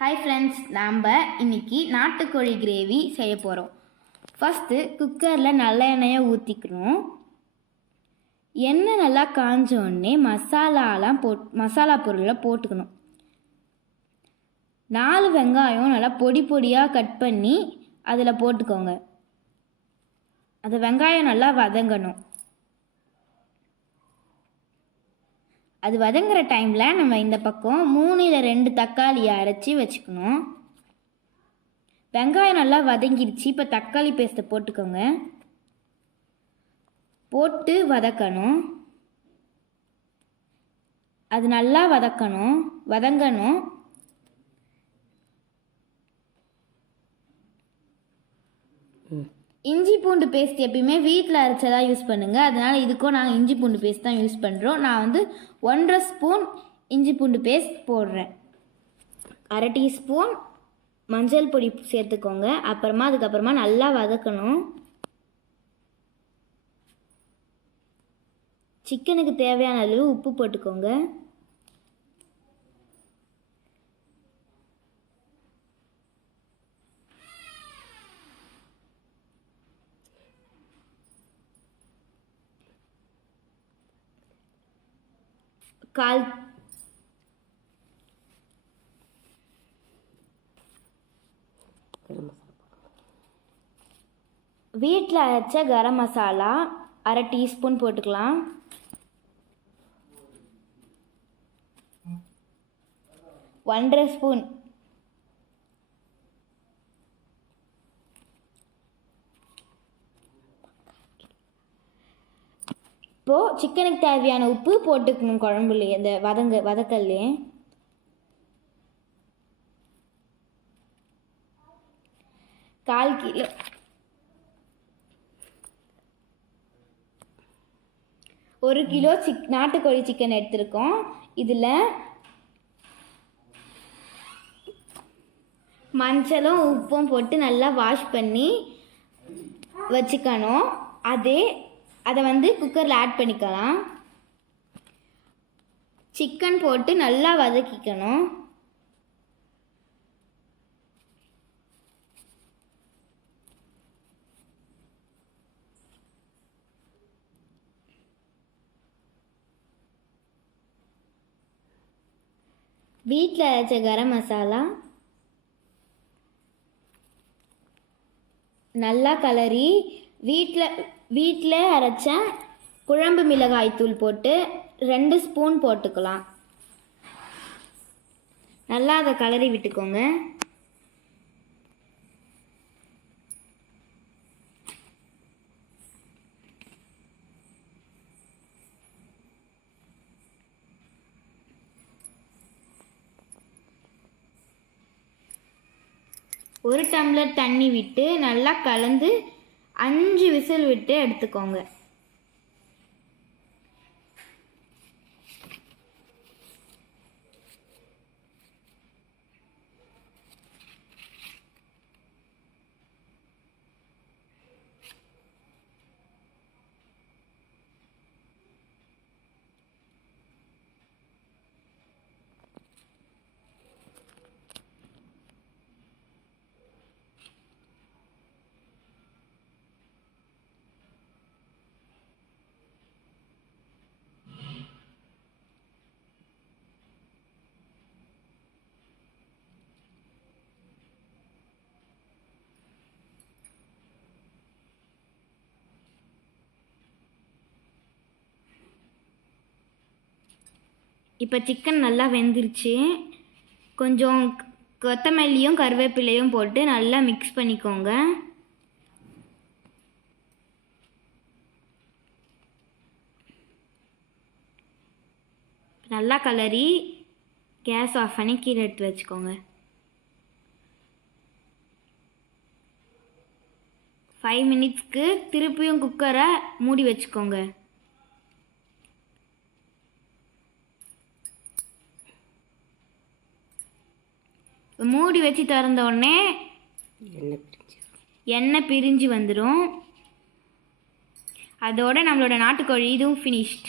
Hi friends, நாம் இன்றைக்கி நாட்டுக்கோழி கிரேவி செய்ய போகிறோம். ஃபஸ்ட்டு குக்கரில் நல்ல எண்ணெயை ஊற்றிக்கணும். எண்ணெய் நல்லா காஞ்ச உடனே மசாலா பொருளை போட்டுக்கணும். 4 வெங்காயம் நல்லா பொடி பொடியாக கட் பண்ணி அதில் போட்டுக்கோங்க. அந்த வெங்காயம் நல்லா வதங்கணும். அது வதங்குற டைமில் நம்ம இந்த பக்கம் 3 இல்லை 2 தக்காளியை அரைச்சி வச்சுக்கணும். வெங்காயம் நல்லா வதங்கிடுச்சு. இப்போ தக்காளி பேஸ்ட்டை போட்டுக்கோங்க. போட்டு வதக்கணும். அது நல்லா வதங்கணும். இஞ்சி பூண்டு பேஸ்ட் எப்பயுமே வீட்டில் அரைச்சதா யூஸ் பண்ணுங்கள். அதனால் இதுக்கும் நாங்கள் இஞ்சி பூண்டு பேஸ்ட் தான் யூஸ் பண்ணுறோம். நான் 1.5 ஸ்பூன் இஞ்சி பூண்டு பேஸ்ட் போடுறேன். 1/2 டீஸ்பூன் மஞ்சள் பொடி சேர்த்துக்கோங்க. அதுக்கப்புறமா நல்லா வதக்கணும். சிக்கனுக்கு தேவையான அளவு உப்பு போட்டுக்கோங்க. வீட்டில் அரைச்ச கரம் மசாலா 1/2 டீஸ்பூன் போட்டுக்கலாம். ஒன்றரை ஸ்பூன் இப்போது சிக்கனுக்கு தேவையான உப்பு போட்டுக்கணும். குழம்புலையே அந்த வதக்கல்லே 1/4 கிலோ. ஒரு கிலோ நாட்டுக்கோழி சிக்கன் எடுத்திருக்கோம். இதில் மஞ்சளும் உப்பும் போட்டு நல்லா வாஷ் பண்ணி வச்சுக்கணும். அதை குக்கரில் ஆட் பண்ணிக்கலாம். சிக்கன் போட்டு நல்லா வதக்கிக்கணும். வீட்டில் அரைச்ச கரம் மசாலா நல்லா கலரி வீட்டில் அரைச்ச குழம்பு மிளகாய் தூள் போட்டு 2 ஸ்பூன் போட்டுக்கலாம். நல்லா அதை கலரி விட்டுக்கோங்க. ஒரு டம்ளர் தண்ணி விட்டு நல்லா கலந்து 5 விசில் விட்டு எடுத்துக்கோங்க. இப்போ சிக்கன் நல்லா வெந்துருச்சு. கொஞ்சம் கொத்தமல்லியும் கருவேப்பிலையும் போட்டு நல்லா மிக்ஸ் பண்ணிக்கோங்க. நல்லா கலரி கேஸ் ஆஃப் பண்ணி கீழே எடுத்து வச்சுக்கோங்க. 5 மினிட்ஸ்க்கு திருப்பியும் குக்கரை மூடி வச்சுக்கோங்க. மூடி வச்சு திறந்த உடனே எண்ணெய் பிரிஞ்சு வந்துடும். அதோட நம்மளோட நாட்டுக்கோழி இதுவும் ஃபினிஷ்ட்.